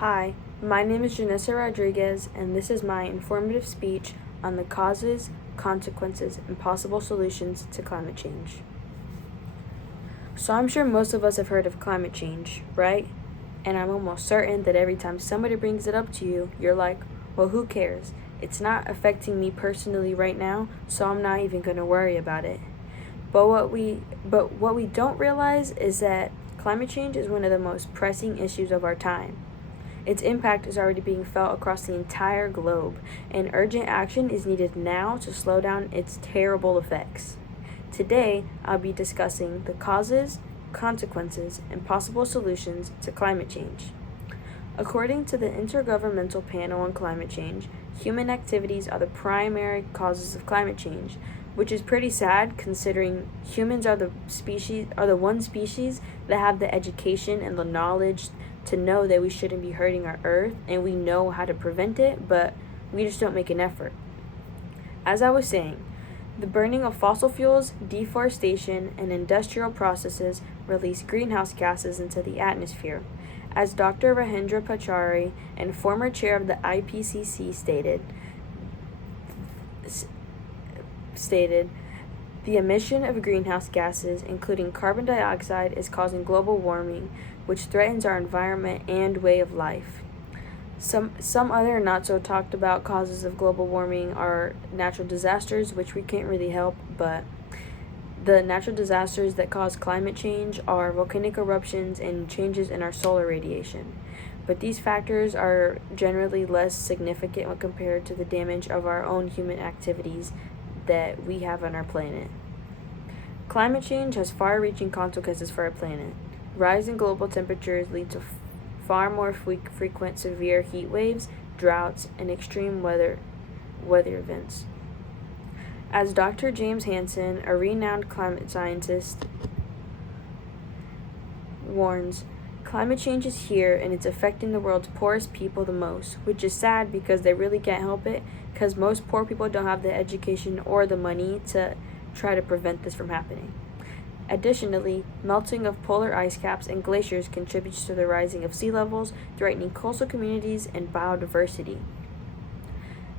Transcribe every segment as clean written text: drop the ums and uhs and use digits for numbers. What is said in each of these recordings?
Hi, my name is Janessa Rodriguez, and this is my informative speech on the causes, consequences, and possible solutions to climate change. So, I'm sure most of us have heard of climate change, right? And I'm almost certain that every time somebody brings it up to you, you're like, well, who cares? It's not affecting me personally right now, so I'm not even going to worry about it. But what we don't realize is that climate change is one of the most pressing issues of our time. Its impact is already being felt across the entire globe, and urgent action is needed now to slow down its terrible effects. Today, I'll be discussing the causes, consequences, and possible solutions to climate change. According to the Intergovernmental Panel on Climate Change, human activities are the primary causes of climate change, which is pretty sad considering humans are the one species that have the education and the knowledge to know that we shouldn't be hurting our earth, and we know how to prevent it, but we just don't make an effort. As I was saying, the burning of fossil fuels, deforestation, and industrial processes release greenhouse gases into the atmosphere. As Dr. Rahendra Pachauri and former chair of the IPCC stated, the emission of greenhouse gases, including carbon dioxide, is causing global warming, which threatens our environment and way of life. Some other not so talked about causes of global warming are natural disasters, which we can't really help, but the natural disasters that cause climate change are volcanic eruptions and changes in our solar radiation. But these factors are generally less significant when compared to the damage of our own human activities that we have on our planet. Climate change has far-reaching consequences for our planet. Rising global temperatures lead to far more frequent severe heat waves, droughts, and extreme weather events. As Dr. James Hansen, a renowned climate scientist, warns, climate change is here and it's affecting the world's poorest people the most, which is sad because they really can't help it, because most poor people don't have the education or the money to try to prevent this from happening. Additionally, melting of polar ice caps and glaciers contributes to the rising of sea levels, threatening coastal communities and biodiversity.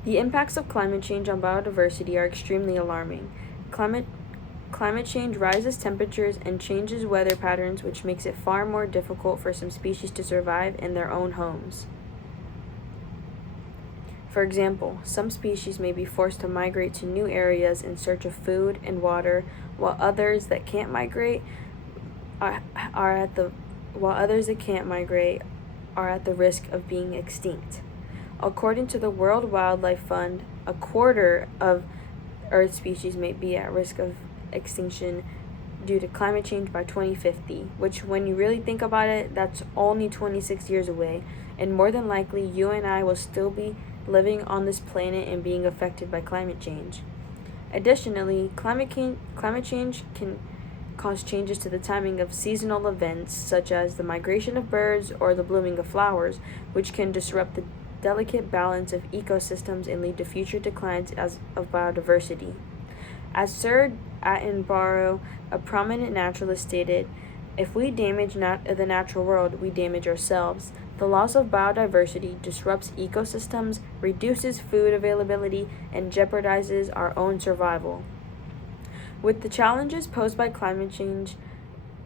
The impacts of climate change on biodiversity are extremely alarming. Climate change rises temperatures and changes weather patterns, which makes it far more difficult for some species to survive in their own homes. For example, some species may be forced to migrate to new areas in search of food and water, while others that can't migrate are at the risk of being extinct. According to the World Wildlife Fund, a quarter of Earth species may be at risk of extinction due to climate change by 2050, which, when you really think about it, that's only 26 years away, and more than likely you and I will still be living on this planet and being affected by climate change. Additionally, climate change can cause changes to the timing of seasonal events, such as the migration of birds or the blooming of flowers, which can disrupt the delicate balance of ecosystems and lead to future declines of biodiversity. As Sir Attenborough, a prominent naturalist, stated, if we damage the natural world, we damage ourselves. The loss of biodiversity disrupts ecosystems, reduces food availability, and jeopardizes our own survival. With the challenges posed by climate change,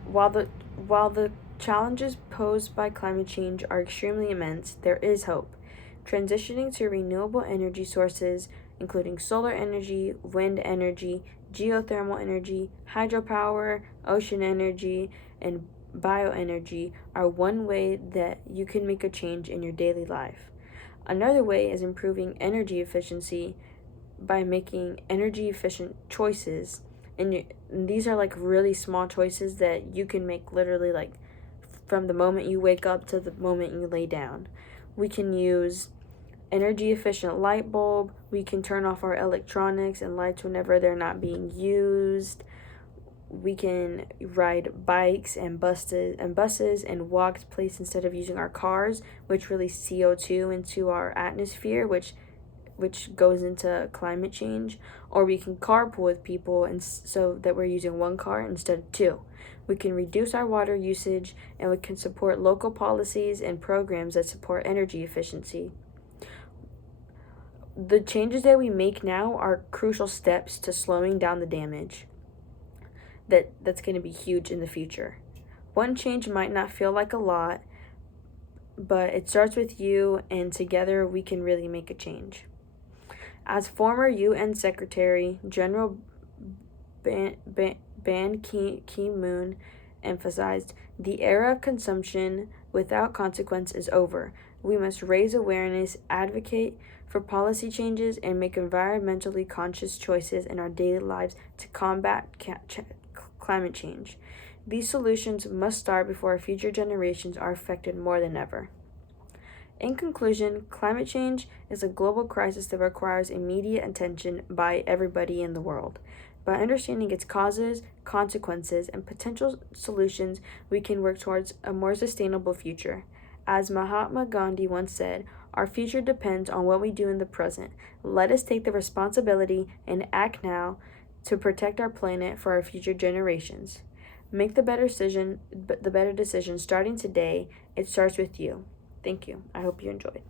while the challenges posed by climate change are extremely immense, there is hope. Transitioning to renewable energy sources, including solar energy, wind energy, geothermal energy, hydropower, ocean energy, and bioenergy, are one way that you can make a change in your daily life. Another way is improving energy efficiency by making energy efficient choices. And these are like really small choices that you can make literally like from the moment you wake up to the moment you lay down. We can use energy efficient light bulb. We can turn off our electronics and lights whenever they're not being used. We can ride bikes and buses and walk to place instead of using our cars, which release CO2 into our atmosphere, which which goes into climate change, or we can carpool with people, and so that we're using one car instead of two. We can reduce our water usage, and we can support local policies and programs that support energy efficiency. The changes that we make now are crucial steps to slowing down the damage that's going to be huge in the future. One change might not feel like a lot, but it starts with you, and together we can really make a change. As former UN Secretary General Ban Ki-moon emphasized, the era of consumption without consequence is over. We must raise awareness, advocate for policy changes, and make environmentally conscious choices in our daily lives to combat climate change. These solutions must start before our future generations are affected more than ever. In conclusion, climate change is a global crisis that requires immediate attention by everybody in the world. By understanding its causes, consequences, and potential solutions, we can work towards a more sustainable future. As Mahatma Gandhi once said, our future depends on what we do in the present. Let us take the responsibility and act now to protect our planet for our future generations. Make the better decision starting today. It starts with you. Thank you. I hope you enjoyed.